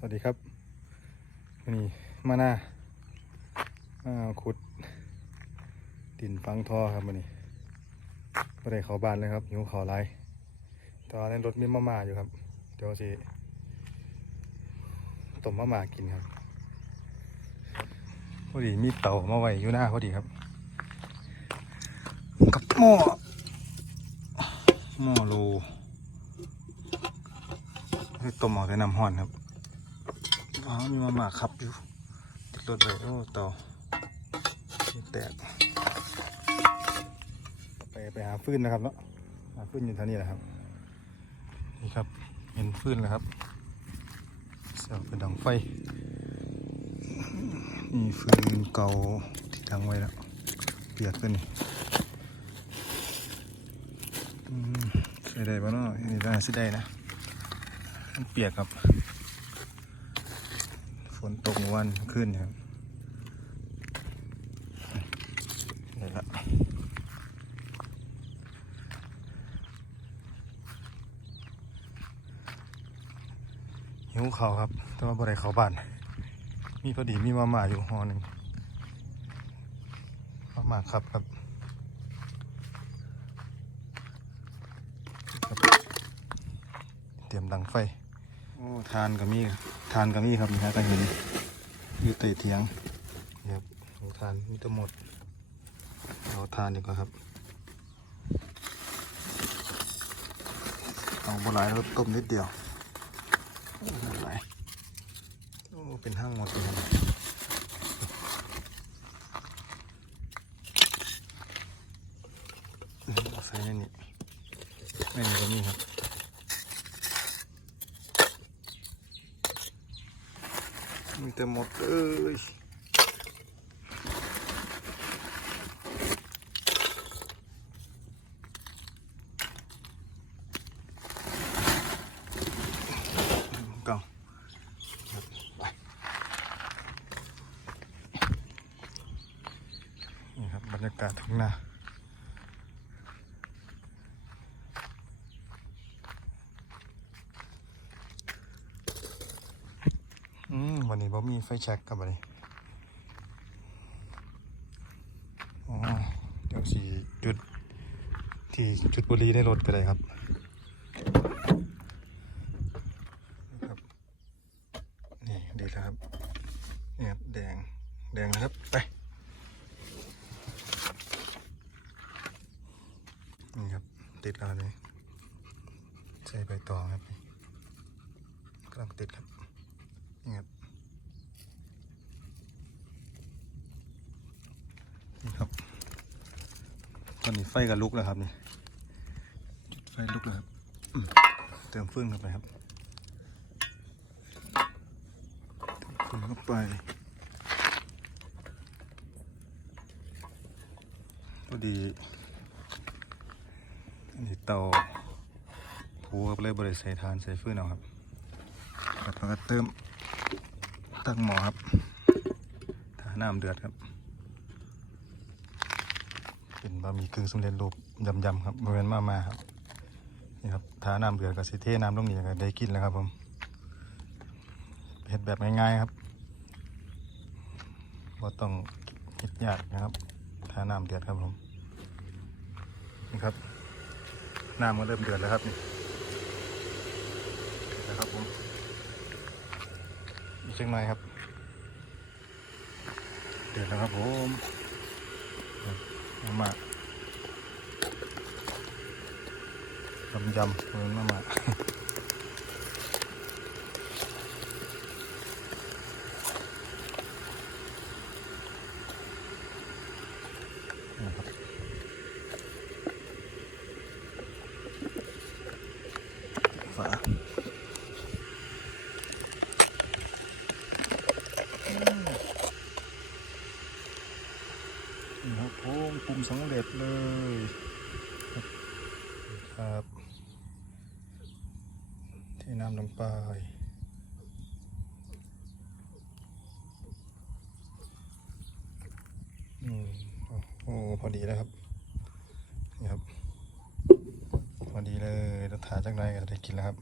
สวัสดีครับวันนี้มาหน้าาขุดดินฟังท่อครับวันนี้ก็ได้เขาบ้านเลยครับหิวข้าวไรตอนนั้รถมีมาม่าอยู่ครับ เดี๋ยวสิต้มมาม่ากินครับพอดีมีเต่ามาไว้อยู่หน้าพอดีครับ กับหม้อหม้อโลให้ต้มเอาแต่น้ำห้อนครับ ว้าวมีมาม่าขับอยู่ ติดรถเลยโอ้ตานี่แตกไปไปหาฟืนนะครับเนาะหาฟืนอยู่แถวนี้แหละครับ นี่ครับเห็นฟืนแล้วครับเสียบเป็นดังไฟนี่ฟืนเก่าที่ดังไว้แล้วเปียกตัวนี้อืมใส่ได้ปะเนาะนี่ได้สิได้นะ เปียกครับ ฝนตกวันขึ้นครับได้ละหิวเขาวครับ แต่ว่าบ่ได้เขาบ้าน มีพอดีมีมาม่าอยู่ห่อหนึ่งมาม่าครับครับเตรียมดังไฟ โอ้ทานก็มีทานก็มีครับนี่ฮะก็เห็นอยู่เตะเทียงนี่ครับโอ้ทานมีทั้งหมดเอาทานดีกว่าครับเอาโบราณแล้วต้มนิดเดียวอะไรโอ้เป็นห้างหมดเลยครับอืมเอาใส่ในนี้ในนี้ก็มีครับ มีแต่หมดเลยเก่านี่ครับบรรยากาศทุ่งนาอืม วันนี้ผมมีไฟแช็กกับวันนี้เดี๋ยวสีจุดที่จุดบุรีในรถไปเลยครับนี่ครับนี่ดีแล้วครับนี่ครับแดงแดงนะครับไปนี่ครับติดแล้วเลยใส่ใบตองครับกำลังติดครับนี่ครับ นี่ครับ ต อนนี้ไฟกับลุกแล้วครับนี่จุดไฟลุกแล้วครับอืมเติมฟืนเข้าไปครับเติมฟืนเข้าไปพอดีอันนี้เตาผูครับเลยบริใส่ทานใส่ฟืนเอาครับแล้วก็เติมตั้งหม้อครับถ้าน้ำเดือดครับ เป็นบะหมี่กึ่งสำเร็จรูปยำๆครับบริเวณมามาครับนี่ครับถ้าน้ำเดือดก็สิเทน้ำลงนี่ก็ได้กินแล้วครับผมเห็ดแบบง่ายๆครับว่าต้องเห็ดยากนะครับถ้าน้ำเดือดครับผมนี่ครับน้ำก็เริ่มเดือดแล้วครับนี่นะครับผมอีกสักหน่อยครับ เดือดแล้วครับผม มามาจำยำเหมือนมานะครับฝานี่ ครับผมปรุงสำเร็จเลยครับเทน้ำลงไปอืมโอ้พอดีแล้วครับนี่ครับ พอดีเลยเราถ่ายจากไหนก็จะได้กินแล้วครับ